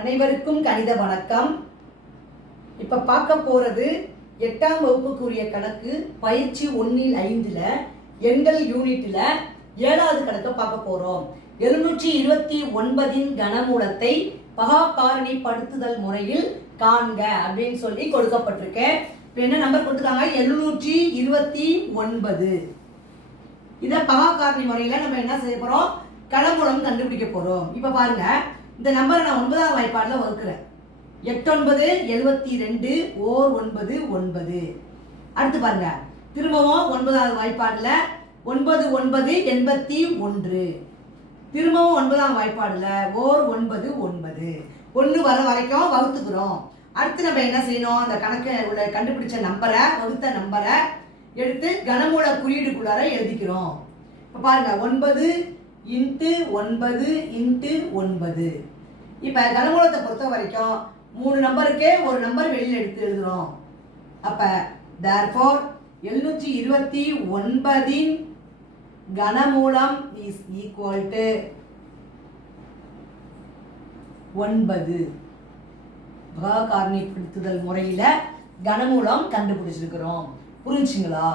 அனைவருக்கும் கணித வணக்கம். இப்ப பார்க்க போறது 8ஆம் வகுப்புக்குரிய கணக்கு பயிற்சி 1/5ல எண்கள் யூனிட்ல 7வது கணக்கை பார்க்க போறோம். 729 கனமூலத்தை பகா காரணிப்படுத்துதல் முறையில் காண்க அப்படின்னு சொல்லி கொடுக்கப்பட்டிருக்கேன். இப்போ என்ன நம்பர் கொடுத்துருக்காங்க? 729. இதை பகா காரணி முறையில் நம்ம என்ன செய்ய போறோம்? கனமூலம் கண்டுபிடிக்க போறோம். இப்போ பாருங்க, இந்த நம்பரை நான் 9ஆம் வாய்ப்பாடில் வகுக்கிறேன். 8 9 72 ஓர் 9 9. அடுத்து பாருங்க, திரும்பவும் 9வது வாய்ப்பாடில் 9 9 81. திரும்பவும் 9ஆம் வாய்ப்பாடில் ஓர் 9 9. 1 வர வரைக்கும் வகுத்துக்கிறோம். அடுத்து நம்ம என்ன செய்யணும்? அந்த கணக்கு உள்ள கண்டுபிடிச்ச நம்பரை, வகுத்த நம்பரை எடுத்து கனமூல குறியீடுக்குள்ளார எழுதிக்கிறோம். இப்போ பாருங்க, 9 × 9 × 9. இப்போ கனமூலத்தை பொறுத்த வரைக்கும் 3 நம்பருக்கே ஒரு நம்பர் வெளியில் எடுத்து எழுதுறோம். அப்போ therefore 729 கனமூலம் is equal to 9. பகா காரணிப்படுத்துதல் முறையில் கனமூலம் கண்டுபிடிச்சிருக்கிறோம். புரிஞ்சுங்களா?